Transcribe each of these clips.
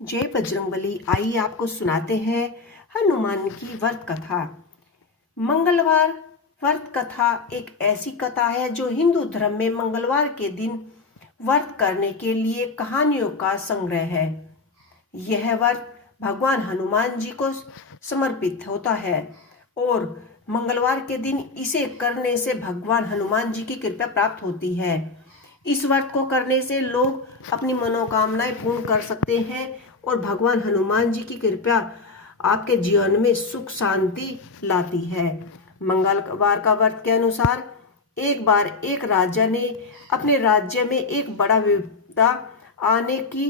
जय बजरंगबली। आइए आपको सुनाते हैं हनुमान की व्रत कथा। मंगलवार व्रत कथा एक ऐसी कथा है जो हिंदू धर्म में मंगलवार के दिन व्रत करने के लिए कहानियों का संग्रह है। यह व्रत भगवान हनुमान जी को समर्पित होता है और मंगलवार के दिन इसे करने से भगवान हनुमान जी की कृपा प्राप्त होती है। इस व्रत को करने से लोग अपनी मनोकामनाएं पूर्ण कर सकते हैं और भगवान हनुमान जी की कृपा आपके जीवन में सुख शांति लाती है। मंगलवार का व्रत के अनुसार एक बार एक राजा ने अपने राज्य में एक बड़ा विपदा आने की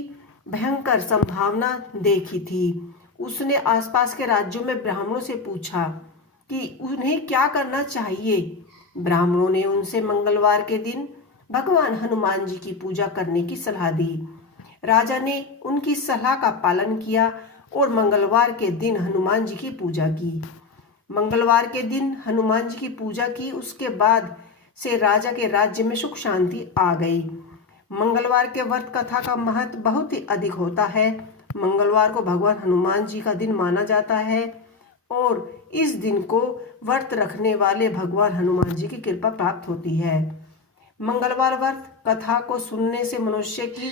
भयंकर संभावना देखी थी। उसने आसपास के राज्यों में ब्राह्मणों से पूछा कि उन्हें क्या करना चाहिए। ब्राह्मणों ने उनसे मंगलवार के दिन भगवान हनुमान जी की पूजा करने की सलाह दी। राजा ने उनकी सलाह का पालन किया और मंगलवार के दिन हनुमान जी की पूजा की। मंगलवार के दिन हनुमान जी की पूजा की, उसके बाद से राजा के राज्य में सुख शांति आ गई। मंगलवार के व्रत कथा का महत्व बहुत ही अधिक होता है। मंगलवार को भगवान हनुमान जी का दिन माना जाता है और इस दिन को व्रत रखने वाले भगवान हनुमान जी की कृपा प्राप्त होती है। मंगलवार व्रत कथा को सुनने से मनुष्य की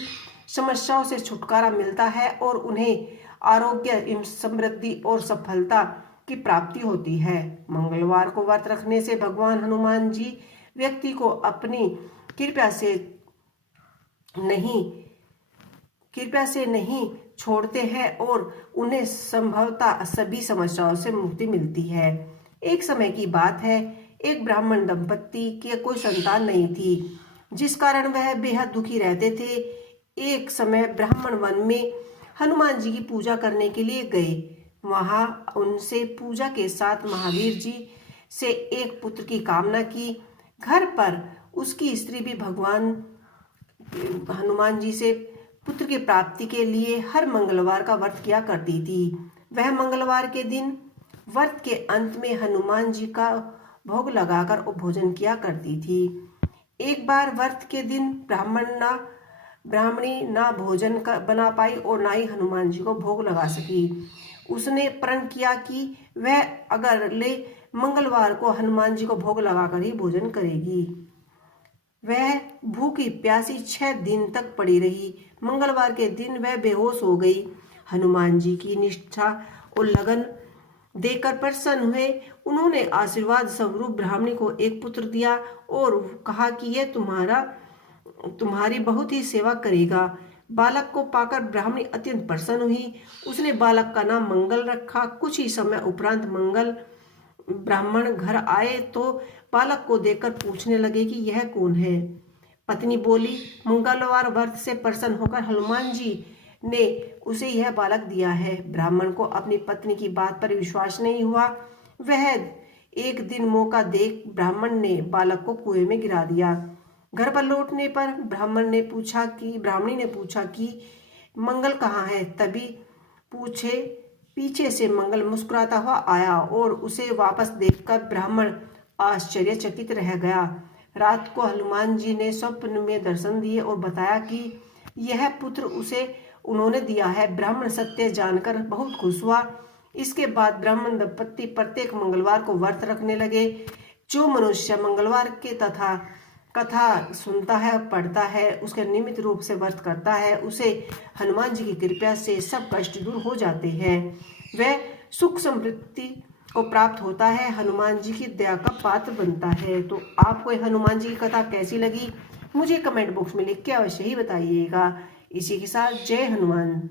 समस्याओं से छुटकारा मिलता है और उन्हें आरोग्य, समृद्धि और सफलता की प्राप्ति होती है। मंगलवार को व्रत रखने से भगवान हनुमान जी व्यक्ति को अपनी कृपा से नहीं छोड़ते हैं और उन्हें संभवतः सभी समस्याओं से मुक्ति मिलती है। एक समय की बात है, एक ब्राह्मण दंपत्ति के कोई संतान नहीं थी, जिस कारण वह बेहद दुखी रहते थे। एक समय ब्राह्मण वन में हनुमान जी की पूजा करने के लिए गए। वहां उनसे पूजा के साथ महावीर जी से एक पुत्र की कामना की। घर पर उसकी स्त्री भी भगवान हनुमान जी से पुत्र की प्राप्ति के लिए हर मंगलवार का व्रत किया करती थी। वह मंगलवार के दिन व्रत के अंत में हनुमान जी का भोग लगाकर भोजन किया करती थी। एक बार व्रत के दिन ब्राह्मणी ना भोजन बना पाई और ना ही हनुमान जी को भोग लगा सकी। उसने प्रण किया कि वह अगले मंगलवार को हनुमान जी को भोग लगाकर ही भोजन करेगी। वह भूखी प्यासी 6 दिन तक पड़ी रही। मंगलवार के दिन वह बेहोश हो गई। हनुमान जी की निष्ठा और लगन देखकर प्रसन्न हुए। उन्होंने आशीर्वाद स्वरूप ब्राह्मणी को एक पुत्र दिया और कहा कि यह तुम्हारी बहुत ही सेवा करेगा। बालक को पाकर ब्राह्मणी अत्यंत प्रसन्न हुई। उसने बालक का नाम मंगल रखा। कुछ ही समय उपरांत मंगल ब्राह्मण घर आए तो बालक को देखकर पूछने लगे कि यह कौन है। पत्नी बोली, मंगलवार व्रत से प्रसन्न होकर हनुमान जी ने उसे यह बालक दिया है। ब्राह्मण को अपनी पत्नी की बात पर विश्वास नहीं हुआ। वह एक दिन मौका देख ब्राह्मण ने बालक को कुएं में गिरा दिया। घर पर लौटने पर ब्राह्मणी ने पूछा कि मंगल कहाँ है। तभी पीछे से मंगल मुस्कुराता हुआ आया और उसे वापस देखकर ब्राह्मण आश्चर्यचकित रह गया। रात को हनुमान जी ने स्वप्न में दर्शन दिए और बताया कि यह पुत्र उसे उन्होंने दिया है। ब्राह्मण सत्य जानकर बहुत खुश हुआ। इसके बाद ब्राह्मण दंपत्ति प्रत्येक मंगलवार को व्रत रखने लगे। जो मनुष्य मंगलवार के कथा सुनता है, पढ़ता है, उसके नियमित रूप से व्रत करता है, उसे हनुमान जी की कृपा से सब कष्ट दूर हो जाते हैं। वह सुख समृद्धि को प्राप्त होता है, हनुमान जी की दया का पात्र बनता है। तो आपको हनुमान जी की कथा कैसी लगी मुझे कमेंट बॉक्स में लिख के अवश्य ही बताइएगा। इसी के साथ जय हनुमान।